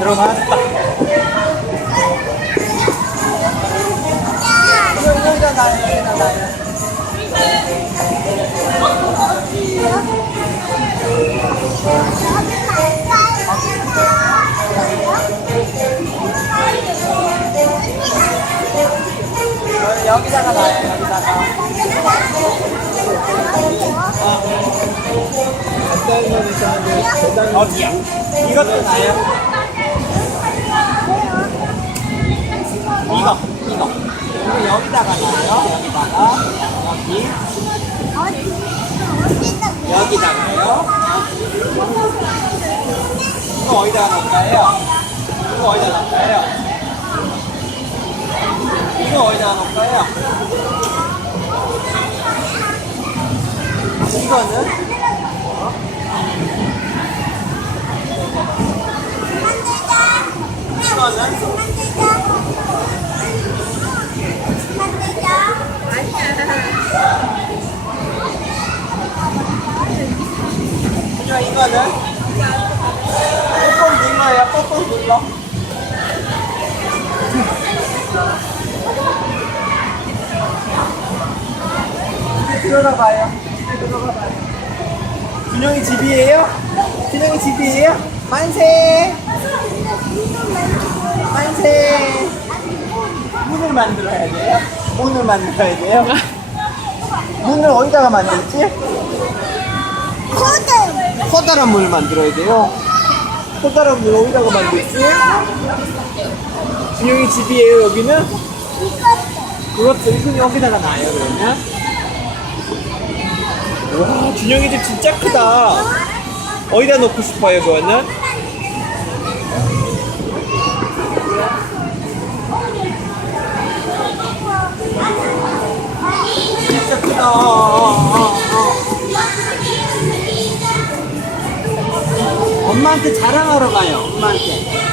여기, 여기다. 여기, 여기다가 놔요, 여기다가. 어디야? 이것도 나요? 이거, 이거. 이거 여기다가 놔요. 여기다가. 여기. 여기다가요. 이거 어디다가 놓을까요? 이거 어디다 놓을까요? 이거 어디다가 놓을까요? 이거는? 이거는? 그냥 이거는? 꾹꾹 눌러요, 꾹꾹 눌러. 이제 들어가 봐요. 이제 들어가 봐요. 준영이 집이에요? 준영이 집이에요? 만세! 만세! 문을 만들어야 돼요? 문을 만들어야 돼요? 문을 어디다가 만들지? 커다란 문을 만들어야 돼요. 커다란 문 어디다가 만들지? 준영이 집이에요, 여기는? 그렇죠. 이건 여기다가 놔요, 그러면. 와, 준영이 집 진짜 크다. 어디다 놓고 싶어요, 그거는? 엄마한테 자랑하러 가요, 엄마한테.